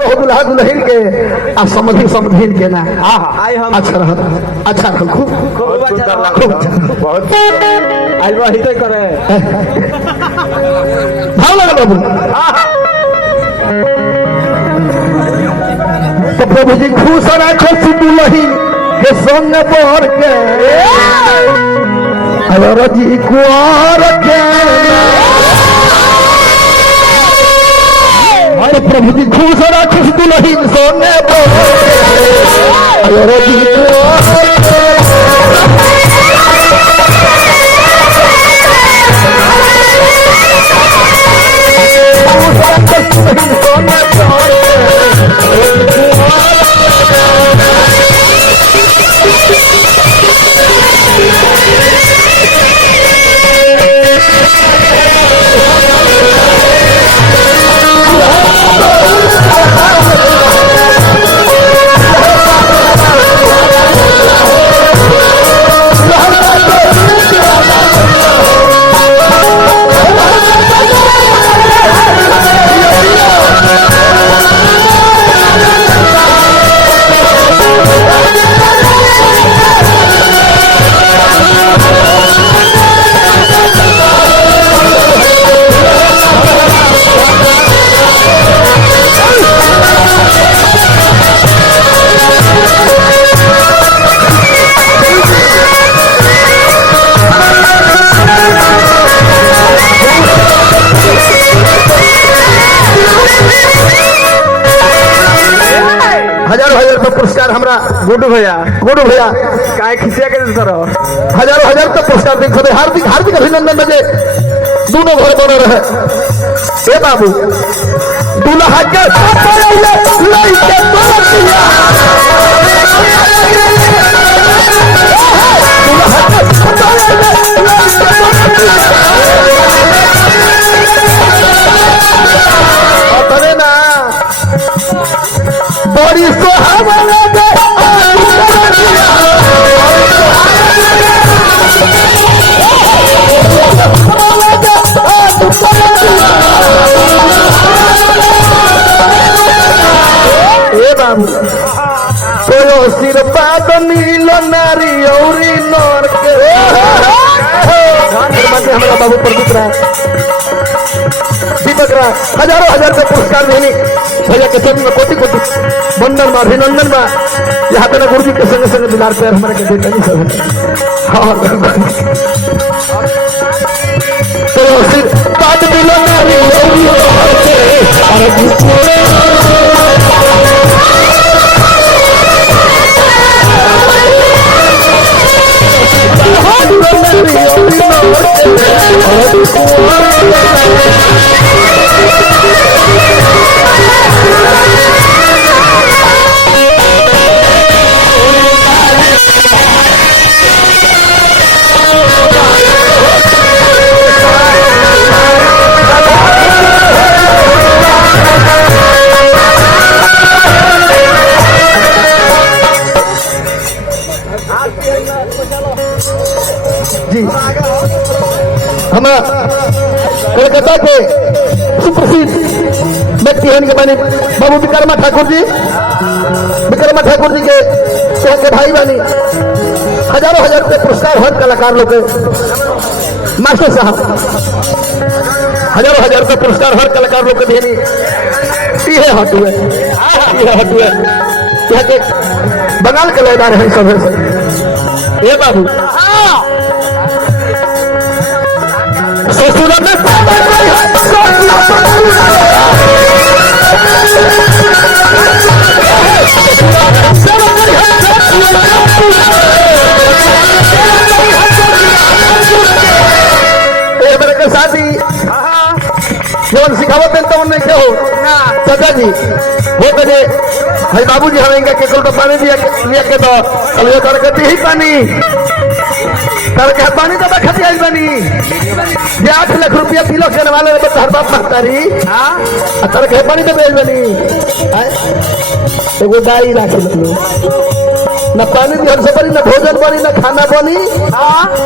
दुल्हा दुल्हन के आ समझी समझीन के ना आई हम अच्छा रह अच्छा खूब खूब अच्छा खूब अच्छा बहुत आई वही तो करे भाव लगा बाबू तो प्रभु जी खुश राखो सी दुल्हन के संग बोर के अगर जी कुआर के अरे प्रभु जी खुश राखो सी दुल्हन संग बोर के अगर जी कुआर पुरस्कार हमरा गुड्डू भैया काय खिसिया के तरह हजार तो पुरस्कार देखो हार्दिक हार्दिक अभिनंदन बजे दोनों घर बने रहे ए बाबू दूल्हा के ना बड़ी सोहावना बाबू तो सिर बात नीलो नारी औरी नर के हमारा बाबू प्रदीप राय दीपक राय हजार का पुरस्कार देनी भैया के सभी में कोटि कोटि वंदन में अभिनंदन में यहाँ पे गुरु जी के संग संग दिलार पे हमारे के बेटा नहीं सब तो सिर बात नीलो नारी औरी नर के जी हमारा कलकत्ता के सुप्रसिद्ध व्यक्ति हैं इनके मानी बाबू विक्रमा ठाकुर जी के भाई बहनी हजार रुपये पुरस्कार हर कलाकार लोग मास्टर साहब हजार रुपये पुरस्कार हर कलाकार लोग के देनी ये हटुए यहाँ के बंगाल के लयदार हैं सब ये बाबू ससुर में शादी जवन सिखावत तो नहीं के हो चाचा जी हो तो भाई बाबू जी हमें के तो पानी लिया के तो अब ये करके ही पानी तो खती आई बनी ये 8 लाख रुपया किलो के वाले हर बाप महतारी तरह पानी तो बेच बनी एगो गाय राखी न पानी भी हमसे बनी न भोजन बनी न खाना बनी